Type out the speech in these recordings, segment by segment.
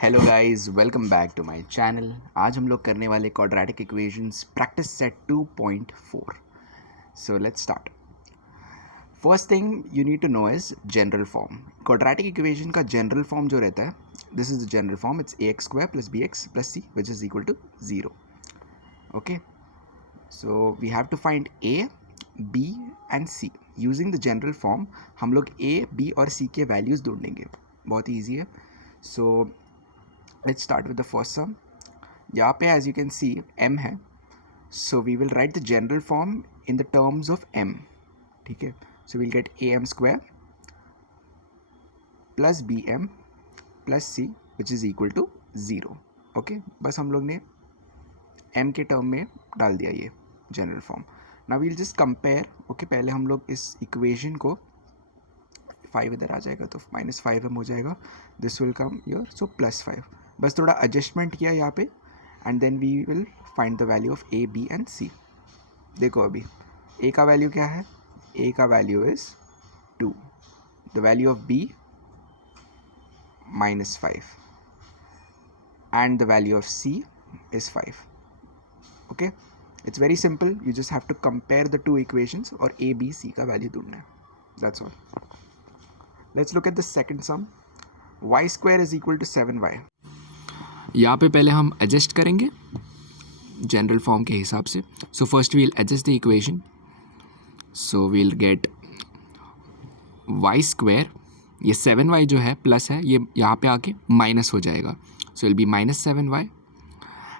Hello guys, welcome back to my channel. आज हम लोग करने वाले quadratic equations practice set 2.4। So let's start. First thing you need to know is general form. Quadratic equation का general form जो रहता है, this is the general form, it's ax square plus bx plus c which is equal to 0। Okay, so we have to find a, b and c। Using the general form हम लोग a, b और c के values ढूंढेंगे। बहुत ही easy है। सो let's start with the first sum. यहाँ पे as you can see m है, so we will write the general form in the terms of m. ठीक है, so we'll get am square plus bm plus c which is equal to 0. Okay, बस हम लोग ने m के term में डाल दिया ये general form. Now we'll just compare. Okay, पहले हम लोग इस इक्वेशन को 5 इधर आ जाएगा तो -5m हो जाएगा, this will come your, so +5। बस थोड़ा एडजस्टमेंट किया यहाँ पे and then we will find the value of a, b and c। देखो अभी a का वैल्यू क्या है, a का value is 2, the value of b -5 and the value of c is 5। Okay, it's very simple, you just have to compare the two equations और a, b, c का वैल्यू ढूंढना है, that's all. Let's look at the second sum. y square is equal to 7y। यहाँ पे पहले हम adjust करेंगे जनरल फॉर्म के हिसाब से। So first we'll adjust the equation, so we'll get y square, ये 7y जो है प्लस है, ये यहाँ पे आके माइनस हो जाएगा, so will be -7y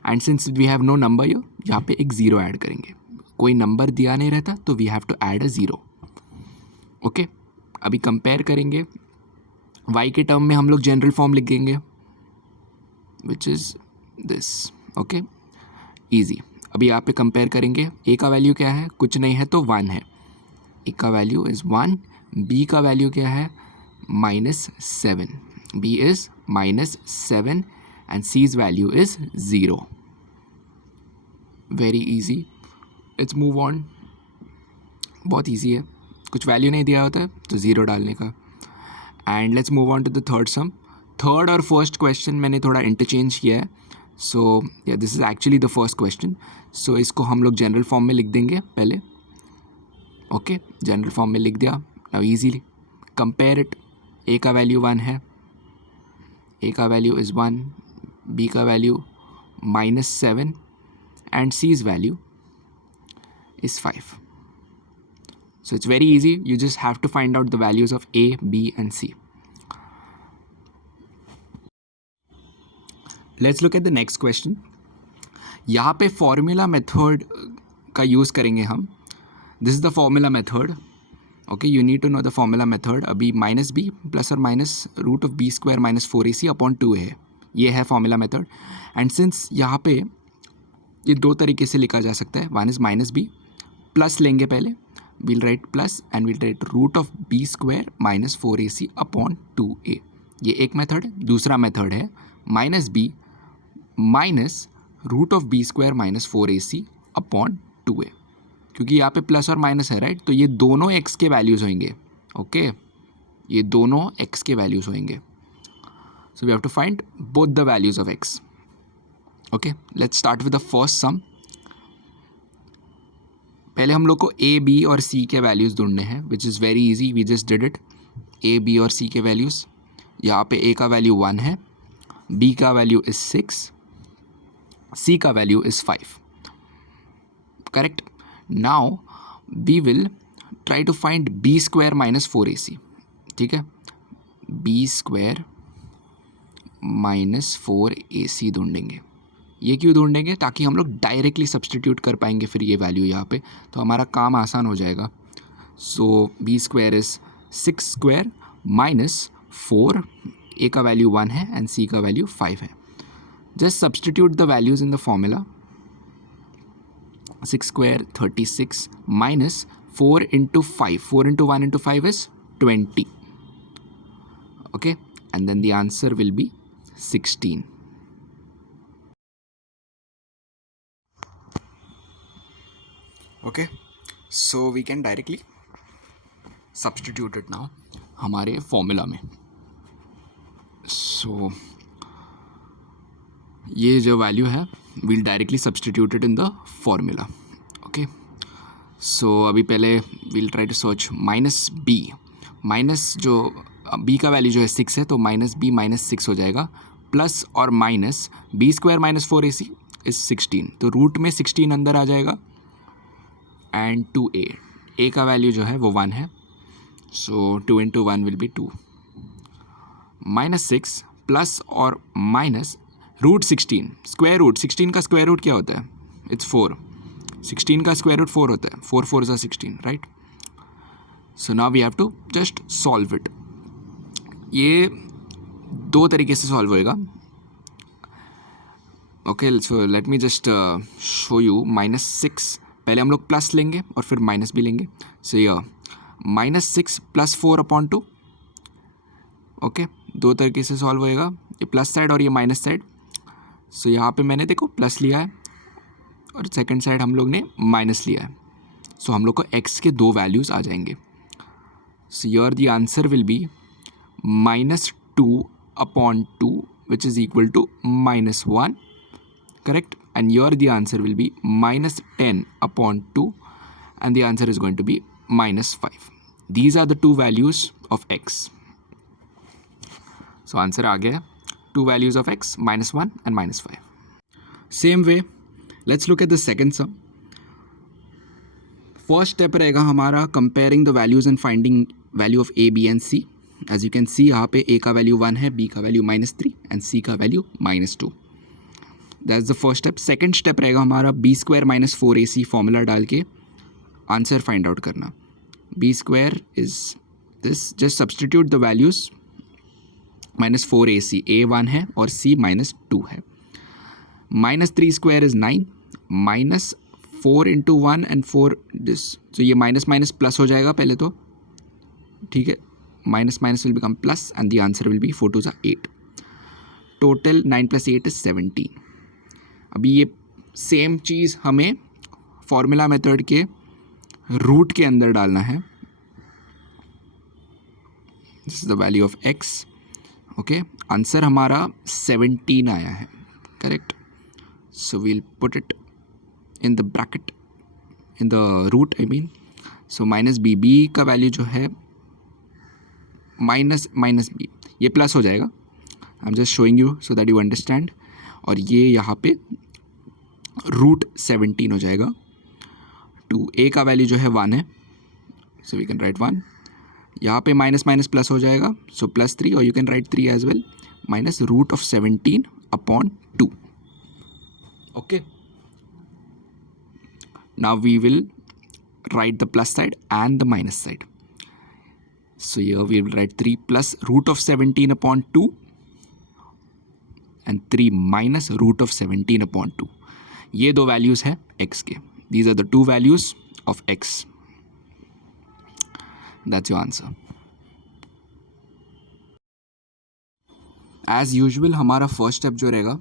and since we have no number यहाँ पे एक ज़ीरो ऐड करेंगे। कोई नंबर दिया नहीं रहता तो we have to add a zero. Okay, अभी कंपेयर करेंगे, y के टर्म में हम लोग जनरल फॉर्म लिख देंगे which is this. Okay, easy. अभी यहाँ पे कंपेयर करेंगे, a का वैल्यू क्या है, कुछ नहीं है तो 1 है, a का वैल्यू इज़ 1, b का वैल्यू क्या है -7, b is -7 and c's value is 0। Very easy, let's move on. बहुत ईजी है, कुछ वैल्यू नहीं दिया होता है तो 0 डालने का। And let's move on to the third sum. Third और फर्स्ट क्वेश्चन मैंने थोड़ा इंटरचेंज किया है, सो या this is actually the first question. So इसको हम लोग जनरल फॉर्म में लिख देंगे पहले। ओके, जनरल फॉर्म में लिख दिया। Now easily compare it, a का वैल्यू 1 है, a का वैल्यू इज़ 1, b का value -7 and c's value is 5। So it's very easy, you just have to find out the values of a, b and c. Let's look at the next question. यहाँ पे formula method का use करेंगे हम। This is the formula method. Okay, you need to know the formula method. अभी -b plus और minus root of b square -4ac upon 2a है, ये है फॉर्मूला मेथड। एंड सिंस यहाँ पे ये दो तरीके से लिखा जा सकता है, वन इज़ -b, प्लस लेंगे पहले, we'll write plus and we'll write root of b square -4ac upon 2a। ये एक मेथड है। दूसरा मेथड है -b minus root of b square -4ac upon 2a। क्योंकि यहाँ पे प्लस और माइनस है, राइट, तो ये दोनों x के वैल्यूज़ होंगे। ओके, ये दोनों x के वैल्यूज़ होंगे, so we have to find both the values of x। Okay, let's start with the first sum. पहले हम लोग को a, b और c के वैल्यूज़ ढूंढने हैं, which is very easy, we just did it. a, b और c के वैल्यूज़, यहाँ पे a का वैल्यू 1 है, b का वैल्यू इज़ 6, c का value is 5। Correct. Now we will try to find b square -4ac। ठीक है, b स्क्वायर -4ac ढूंढेंगे। ये क्यों ढूंढेंगे, ताकि हम लोग डायरेक्टली सब्सटीट्यूट कर पाएंगे फिर ये वैल्यू यहाँ पे, तो हमारा काम आसान हो जाएगा। So b square is 6 square -4, a का वैल्यू 1 है एंड c का वैल्यू 5 है। Just substitute the values in the formula. 6 square 36 minus 4 into 5, 4 into 1 into 5 is 20। Okay, and then the answer will be 16। Okay, so we can directly substitute it now हमारे formula में। सो ये जो value है we'll directly substitute it in the formula. Okay, so अभी पहले we'll try to search minus B. Minus जो B का वैल्यू जो है 6 है, तो माइनस बी माइनस 6 हो जाएगा. प्लस और minus B square minus 4ac is 16, तो रूट में 16 अंदर आ जाएगा. एंड 2a, ए का वैल्यू जो है वो 1 है, सो 2 into 1 will be 2. Minus 6 plus और माइनस रूट 16. स्क्वायर रूट 16 का स्क्वायर रूट क्या होता है? इट्स 4. 16 का स्क्वायर रूट 4 होता है. 4 4 is 16, right? So now we have to just solve it. ये दो तरीके से सॉल्व होएगा. Okay, so let me just show you. Minus 6 पहले हम लोग प्लस लेंगे और फिर माइनस भी लेंगे. सो ये माइनस 6 प्लस 4/2. ओके, दो तरीके से सॉल्व होएगा, ये प्लस साइड और ये माइनस साइड. सो यहाँ पे मैंने देखो प्लस लिया है और सेकंड साइड हम लोग ने माइनस लिया है. सो हम लोग को x के दो वैल्यूज़ आ जाएंगे. So your the answer will B -2/2 which is equal to -1, correct? And your the answer will be -10/2 and the answer is going to be -5. These are the two values of x. So answer आ गया है, two values of x, -1 and -5. Same way, let's look at the second sum. First step रहेगा हमारा comparing the values and finding value of a, b and c. As you can see यहाँ पे a का value 1 है, b का value -3 and c का value -2. That's the first step. Second step रहेगा हमारा b square minus 4ac formula डाल के आंसर फाइंड आउट करना. b square is this, just substitute the values. -4ac, a 1 है और c -2 है. -3 square is 9, -4 into 1 and 4 this. So ये minus minus plus हो जाएगा पहले तो, ठीक है. Minus minus will become plus and the answer will B 4 2 8. Total 9 + 8 is 17. अभी ये सेम चीज़ हमें फॉर्मूला मेथड के रूट के अंदर डालना है. This is the value of x. Okay, answer हमारा 17 आया है, correct? So we'll put it in the bracket, in the root I mean. So minus B, B का वैल्यू जो है माइनस बी, ये प्लस हो जाएगा. I am just showing you so that you understand. और ये यहाँ पे रूट 17 हो जाएगा. टू ए का वैल्यू जो है 1 है, सो वी कैन राइट 1. यहाँ पे माइनस माइनस प्लस हो जाएगा, सो +3, और you can write 3 as well. Minus root of 17/2. Okay, now we will write the plus side and the minus side. So here we will write 3 plus root of 17/2 and 3 minus root of 17/2. ये दो values हैं x के. These are the two values of x. That's your answer. As usual हमारा first step जो रहेगा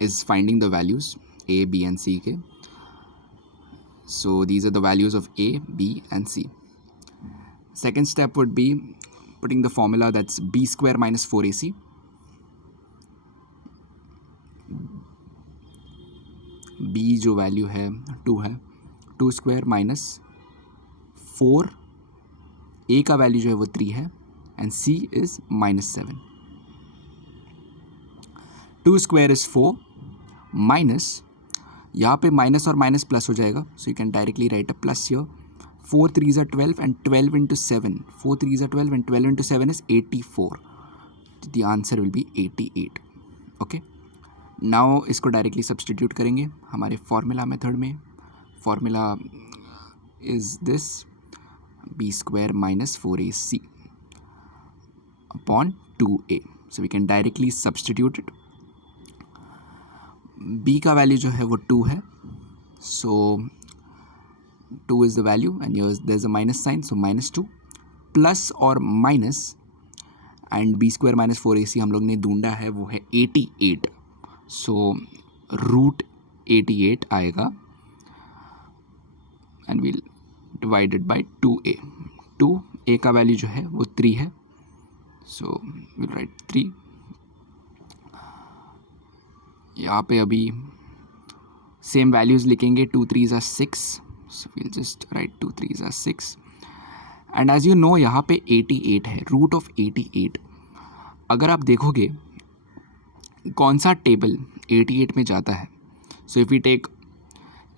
is finding the values a, b and c के. So these are the values of a, b and c. Second step would be putting the formula, that's b square minus 4ac. b जो value है 2 है, 2 square minus 4, a का value जो है वो 3 है and c is -7. 2 square is 4 minus, यहाँ पे माइनस और माइनस प्लस हो जाएगा, so you can directly right a plus here. 4 3s are 12 and 12 into 7. 4 3s are 12 and 12 into 7 is 84. The answer will be 88. Okay, now इसको directly substitute करेंगे हमारे formula method में. Formula is this, b square minus 4ac upon 2a. So we can directly substitute it. b का value जो है वो 2 है, so 2 is the value and here there's a minus sign, so -2 plus और minus and b square minus 4ac हम लोग ने ढूंढा है वो है 88, so रूट 88 आएगा and we'll divide it by 2a. 2a का वैल्यू जो है वो 3 है, so we'll write 3. यहाँ पे अभी सेम वैल्यूज़ लिखेंगे. 2 3s are 6, so we'll just write 2 3s are 6. And as you know यहाँ पे 88 है, रूट ऑफ 88. अगर आप देखोगे कौन सा टेबल 88 में जाता है, so if we take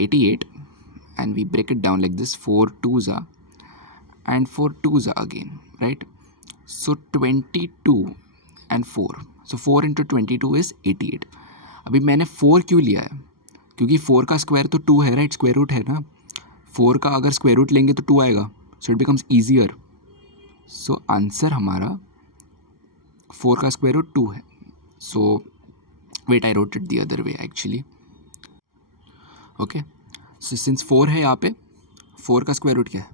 88 and we break it down like this, 4 2s are and 4 2s are again, right? So 22 and 4, so 4 into 22 is 88. अभी मैंने 4 क्यों लिया है? क्योंकि 4 का स्क्वायर तो 2 है, राइट? स्क्वायर रूट है ना. 4 का अगर स्क्वायर रूट लेंगे तो 2 आएगा, so it becomes easier. So answer हमारा 4 का स्क्वायर रूट 2 है. So wait, I wrote it the other way actually. Okay, so since 4 है यहाँ पे, 4 का स्क्वायर रूट क्या है?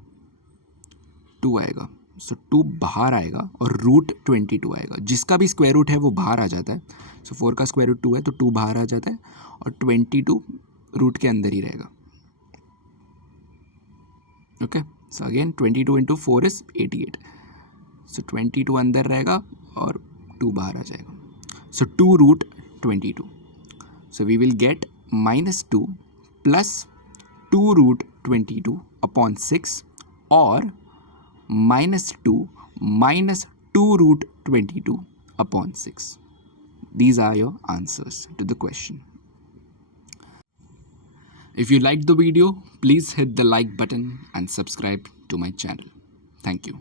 2 आएगा. सो 2 बाहर आएगा और रूट 22 आएगा. जिसका भी स्क्वायर रूट है वो बाहर आ जाता है. सो 4 का स्क्वायर रूट 2 है तो 2 बाहर आ जाता है और 22 रूट के अंदर ही रहेगा. Okay, so again 22 into 4 is 88. सो 22 अंदर रहेगा और 2 बाहर आ जाएगा. सो 2 root 22. So we will get -2 plus 2 root 22 upon 6 or -2 minus 2 root 22 upon 6. These are your answers to the question. If you liked the video, please hit the like button and subscribe to my channel. Thank you.